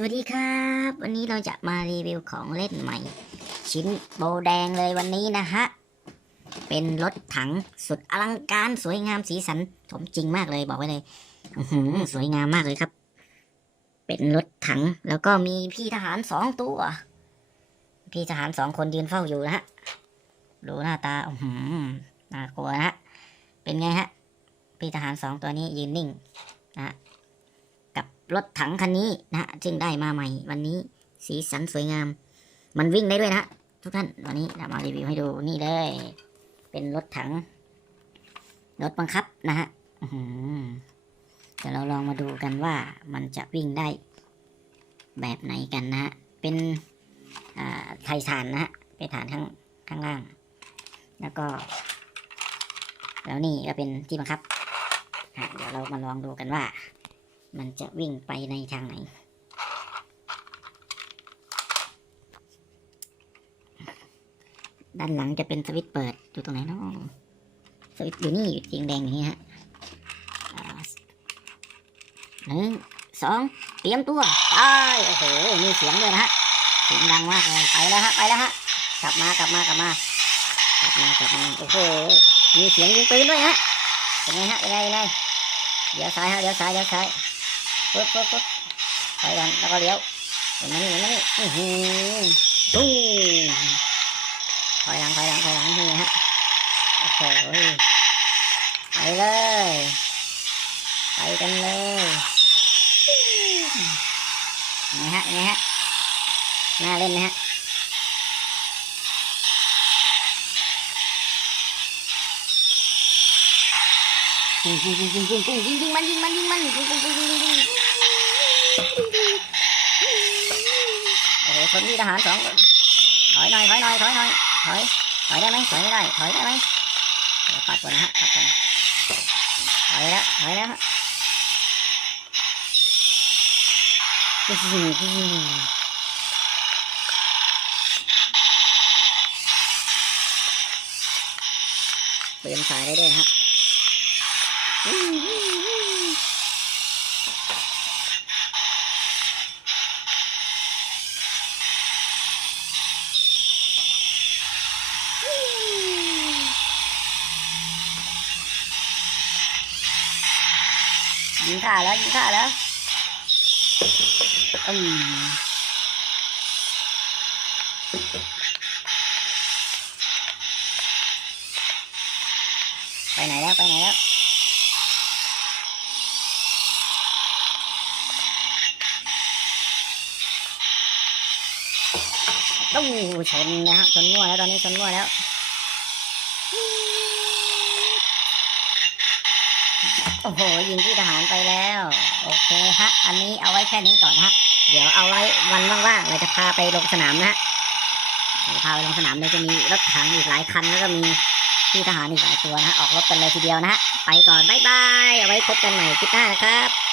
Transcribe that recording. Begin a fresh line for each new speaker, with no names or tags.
สวัสดีครับ วันนี้เราจะมารีวิวของเล่นใหม่ ชิ้นโบแดงเลยวันนี้นะฮะ เป็นรถถังสุดอลังการสวยงามสีสันสมจริงมากเลยบอกไว้เลยสวยงามมากเลยครับ เป็นรถถังแล้วก็มีพี่ทหารสองตัว พี่ทหารสองคนยืนเฝ้าอยู่นะฮะดูหน้าตาอื้อหือน่ากลัวนะฮะเป็นไงฮะ พี่ทหารสองตัวนี้ยืนนิ่งนะ รถถังคันนี้นะฮะซึ่งได้มาใหม่วันนี้สีสันสวยงาม มันวิ่งได้ด้วยนะทุกท่านวันนี้เรามารีวิวให้ดูนี่เลย เป็นรถถัง รถบังคับนะฮะเดี๋ยวเราลองมาดูกันว่ามันจะวิ่งได้ แบบไหนกันนะฮะเป็นอ่าไทยฐานนะฮะไปฐานข้างข้างล่าง แล้วก็ แล้วนี่ก็เป็นที่บังคับเดี๋ยวเรามาลองดูกันว่า มันจะวิ่งไปในทางไหน ด้านหลังจะเป็นสวิตช์เปิดอยู่ตรงไหนเนาะสวิตช์อยู่นี่อยู่สีแดงอย่างนี้ฮะหนึ่งสองเตรียมตัวไปโอ้โหมีเสียงด้วยนะฮะเสียงดังมากเลยไปแล้วฮะไปแล้วฮะกลับมากลับมากลับมากลับมากลับมาโอ้โหมีเสียงยิงปืนด้วยฮะเป็นไงฮะเป็นไงเป็นไงเดี๋ยวซ้ายฮะเดี๋ยวซ้ายเดี๋ยวซ้าย ปึ๊บปึ๊บปึ๊บถอยกันแล้วก็เลี้ยวเห็นไหมนี่เห็นไหมนี่อือหือตุ้มถอยหลังถอยหลังถอยหลังนี่ฮะโอ้โหไปเลยไปกันเลยนี่ฮะนี่ฮะน่าเล่นนะฮะยิงยิงยิงยิงยิงยิงยิงมันยิงมันยิงมันยิงยิงยิงยิง โอ้โหชนที่ทหารสองถอยหน่อยถอยหน่อยถอยหน่อยถอยถอยได้ไหมถอยไม่ได้ถอยได้ไหมเดี๋ยวปัดก่อนนะฮะปัดก่อนถอยแล้วถอยแล้วฮะอื้อหืออื้อหือเปลี่ยนสายได้ด้วยฮะ ยิงข่าแล้วยิงข่าแล้วอืมไปไหนแล้วไปไหนแล้วต้องชนนะฮะชนมั่วแล้วตอนนี้ชนมั่วแล้ว โอ้โหยิงที่ทหารไปแล้ว โอเคฮะ อันนี้เอาไว้แค่นี้ก่อนฮะ เดี๋ยวเอาไว้วันว่างๆเราจะพาไปลงสนามนะฮะพาไปลงสนามเราจะมีรถถังอีกหลายคันแล้วก็มีที่ทหารอีกหลายตัวนะฮะออกรบกันเลยทีเดียวนะฮะไปก่อนบายบายเอาไว้พบกันใหม่คลิปหน้านะครับ